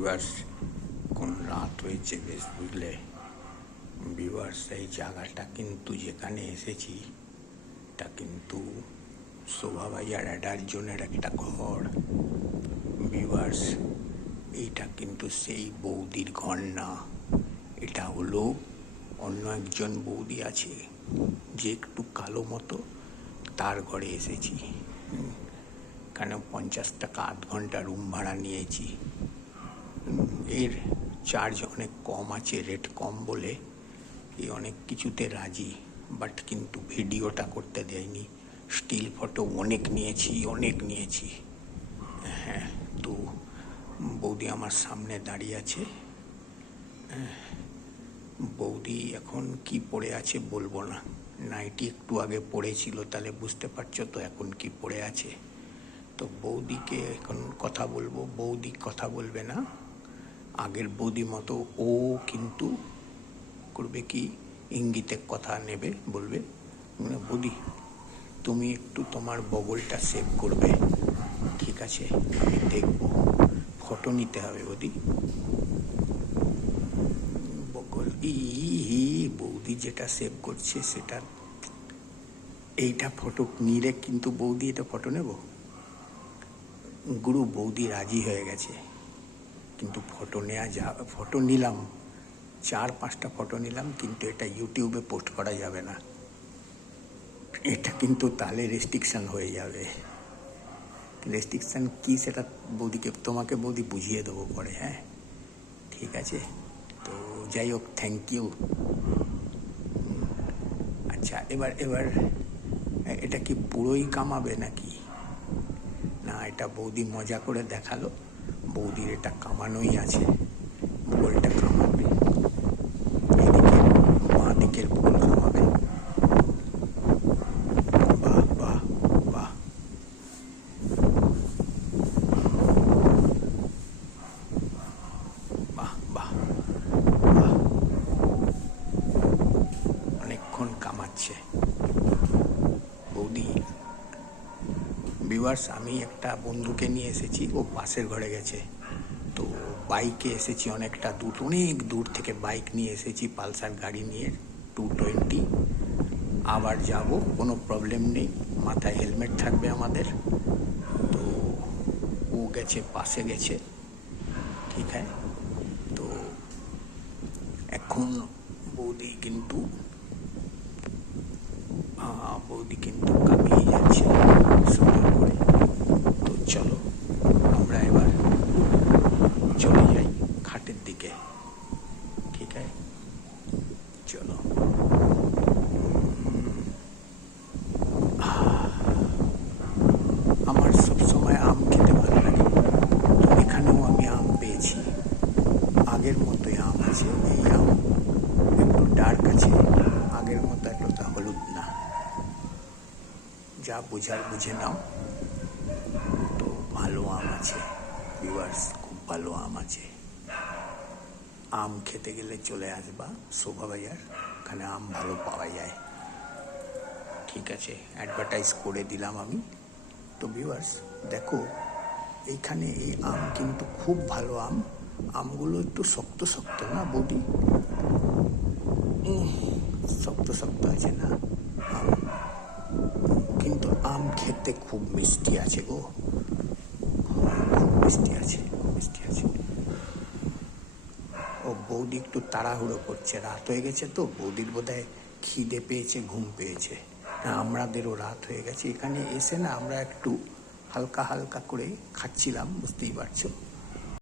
Viewers, কোন রাত হয়েছে বেশ, বুঝলে ভিউয়ার্স? এই জায়গাটা কিন্তু যেখানে এসেছি এটা কিন্তু শোভাবাজার অ্যাডার জোনের একটা ঘর। ভিউয়ার্স, এইটা কিন্তু সেই বৌদির ঘর না, এটা হলো অন্য একজন বৌদি আছে যে একটু কালো মতো, তার ঘরে এসেছি। কেন 50 টাকা আধ ঘন্টা রুম ভাড়া নিয়েছি। এর চার্জ অনেক কম আছে, রেট কম বলে এ অনেক কিছুতে রাজি, বাট কিন্তু ভিডিওটা করতে দেয়নি। স্টিল ফটো অনেক নিয়েছি। হ্যাঁ, তো বৌদি আমার সামনে দাঁড়িয়ে আছে। বৌদি এখন কি পড়ে আছে বলবো না, নাইটি একটু আগে পড়েছিল, তাহলে বুঝতে পারছো তো এখন কি পড়ে আছে। তো বৌদিকে এখন কথা বলবো, বৌদি কথা বলবে না আগের বৌদি মতো। ও কিন্তু করবে কি, ইঙ্গিতে কথা নেবে, বলবে বৌদি তুমি একটু তোমার বগলটা সেভ করবে, ঠিক আছে, আমি দেখবো, ফটো নিতে হবে বৌদি। বগল বৌদি যেটা সেভ করছে সেটা, এইটা ফটো নিলে কিন্তু বৌদি এটা ফটো নেব। গুরু বৌদি রাজি হয়ে গেছে, কিন্তু ফটো ফটো নিলাম, 4-5টা ফটো নিলাম, কিন্তু এটা ইউটিউবে পোস্ট করা যাবে না। এটা কিন্তু তাহলে রেস্ট্রিকশান হয়ে যাবে। রেস্ট্রিকশান কি সেটা তোমাকে বৌদি বুঝিয়ে দেবো পরে, হ্যাঁ ঠিক আছে। তো যাই হোক, থ্যাংক ইউ। আচ্ছা, এবার এটা কি পুরোই কামাবে নাকি না? এটা বৌদি মজা করে দেখালো, বৌদির এটা কামানোই আছে, বগলটা কামাবে, এদিকে বাঁ দিকের বগল কামাবে। বাহ বাহ বাহ, বাহ বাহ বাহ, অনেকক্ষণ কামাচ্ছে বৌদি। ভিউয়ার্স, আমি একটা বন্ধুকে নিয়ে এসেছি, ও পাশের ঘরে গেছে, তো বাইকে এসেছি অনেকটা দূর, অনেক দূর থেকে বাইক নিয়ে এসেছি, পালসার গাড়ি নিয়ে 220। আবার যাব, কোনো প্রবলেম নেই, মাথায় হেলমেট থাকবে আমাদের। তো ও গেছে, পাশে গেছে, ঠিক আছে। তো এখন বৌদি কিন্তু কামিয়ে যাচ্ছে সুন্দর করে। তো চলো আমরা এবার চলে যাই খাটের দিকে, ঠিক আছে, চলো। আমার সবসময় আম খেতে ভালো লাগে, তো এখানেও আমি আম পেয়েছি, আগের মতোই আম আছে। এই আম একটু ডার্ক আছে, আগের মতো এতটা হলুদ না, যা বুঝার বুঝে নাও। তো ভালো আম আছে ভিউয়ার্স, খুব ভালো আম আছে। আম খেতে গেলে চলে আসবা শোভাবাজার, ওখানে আম ভালো পাওয়া যায়, ঠিক আছে, অ্যাডভার্টাইজ করে দিলাম আমি। তো ভিউয়ার্স দেখো, এইখানে এই আম কিন্তু খুব ভালো আম, আমগুলো একটু শক্ত শক্ত না বৌদি? শক্ত শক্ত আছে না আম, কিন্তু আম খেতে খুব মিষ্টি আছে গো, খুব মিষ্টি আছে। ও বৌদি একটু তাড়াহুড়ো করছে, রাত হয়ে গেছে তো, বৌদির বোধহয় খিদে পেয়েছে, ঘুম পেয়েছে। আমাদেরও রাত হয়ে গেছে, এখানে এসে না আমরা একটু হালকা করে খাচ্ছিলাম, বুঝতেই পারছো।